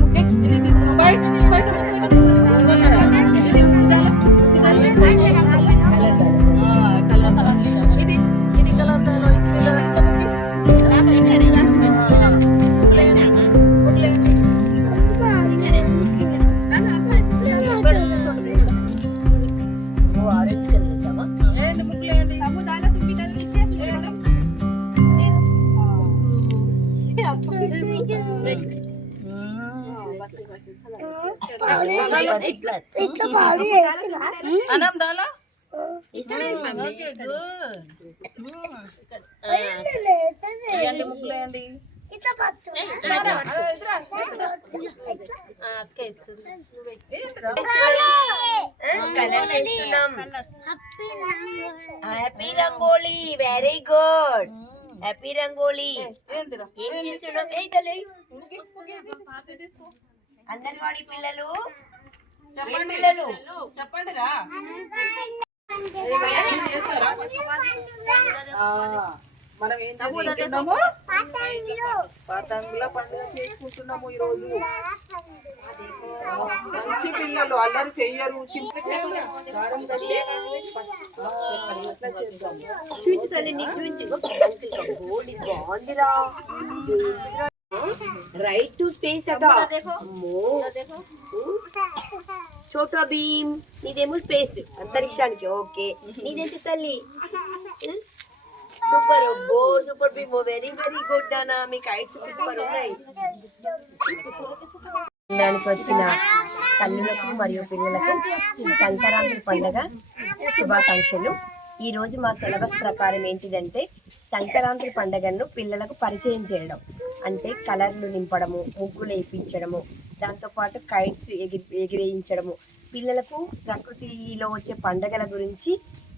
ముఖ్య ఇది తీసుకున్నాం బయట బయట ఇది ఇది కలర్ దాలో Anam dala? Okay, good. Iyanli mukulayandi. Happy rangoli very good happy rangoli ఏం చేస్తున్నాం అంగన్వాడీ పిల్లలు చెప్పండి రా మనం ఏం చేసుకుంటున్నాము పతంగుల పండుగ చేసుకుంటున్నాము ఈ రోజు మంచి పిల్లలు అల్లరి చెయ్యరు రైట్ టు స్పేస్ అట చోటా భీమ్ నీదేమో స్పేస్ అంతరిక్షానికి ఓకే నీదేంటి తల్లి సూపర్ అబ్బో super Bheem very very good నానా మీకు ఐట్స్ సూపర్ ఉన్నాయి దానికి వచ్చిన తల్లులకు మరియు పిల్లలకు సంక్రాంతి పండుగ శుభాకాంక్షలు. ఈ రోజు మా సిలబస్ ప్రకారం ఏంటిదంటే సంక్రాంతి పండుగను పిల్లలకు పరిచయం చేయడం అంటే కలర్లు నింపడము ముగ్గులు వేయించడము దాంతోపాటు కైట్స్ ఎగిరేయించడము పిల్లలకు ప్రకృతిలో వచ్చే పండుగల గురించి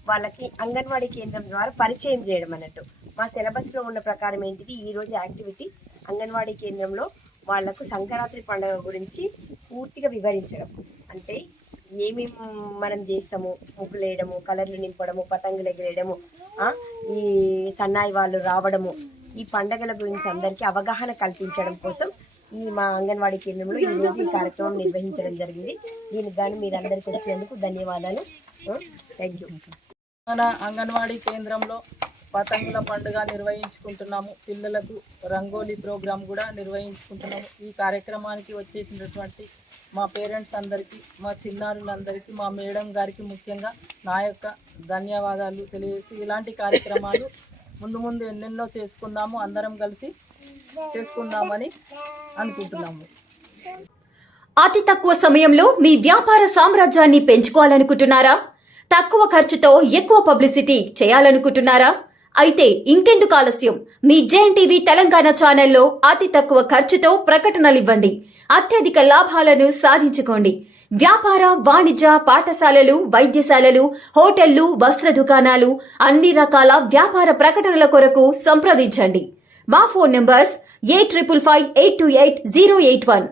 వాళ్ళకి అంగన్వాడీ కేంద్రం ద్వారా పరిచయం చేయడం అన్నట్టు. మా సిలబస్లో ఉన్న ప్రకారం ఏంటిది ఈరోజు యాక్టివిటీ అంగన్వాడీ కేంద్రంలో వాళ్లకు సంక్రాంతి పండుగ గురించి పూర్తిగా వివరించడం అంటే ఏమేమి మనం చేస్తాము ముగ్గులు వేయడము కలర్లు నింపడము పతంగులు ఎగిరేయడము ఈ సన్నాయి వాళ్ళు రావడము ఈ పండుగల గురించి అందరికీ అవగాహన కల్పించడం కోసం ఈ మా అంగన్వాడీ కేంద్రంలో ఈరోజు ఈ కార్యక్రమం నిర్వహించడం జరిగింది. దీనికి గాను మీరు అందరికీ వచ్చినందుకు ధన్యవాదాలు. Thank you. మన అంగన్వాడీ కేంద్రంలో పతంగుల పండుగ నిర్వహించుకుంటున్నాము. పిల్లలకు రంగోలీ ప్రోగ్రాం కూడా నిర్వహించుకుంటున్నాము. ఈ కార్యక్రమానికి వచ్చేసినటువంటి మా పేరెంట్స్ అందరికీ మా చిన్నారులందరికీ మా మేడం గారికి ముఖ్యంగా నా యొక్క ధన్యవాదాలు తెలియజేసి ఇలాంటి కార్యక్రమాలు ముందు ముందు ఎన్నెన్నో చేసుకుందాము అందరం కలిసి చేసుకుందామని అనుకుంటున్నాము. అతి తక్కువ సమయంలో మీ వ్యాపార సామ్రాజ్యాన్ని పెంచుకోవాలనుకుంటున్నారా? తక్కువ ఖర్చుతో ఎక్కువ పబ్లిసిటీ చేయాలనుకుంటున్నారా? అయితే ఇంకెందుకు ఆలస్యం? మీ జేఎన్టీవీ తెలంగాణ ఛానల్లో అతి తక్కువ ఖర్చుతో ప్రకటనలివ్వండి. అత్యధిక లాభాలను సాధించుకోండి. వ్యాపార వాణిజ్య పాఠశాలలు వైద్యశాలలు హోటళ్లు వస్త్ర దుకాణాలు అన్ని రకాల వ్యాపార ప్రకటనల కొరకు సంప్రదించండి. మా ఫోన్ నంబర్స్ 8558288081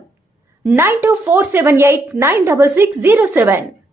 9247896607.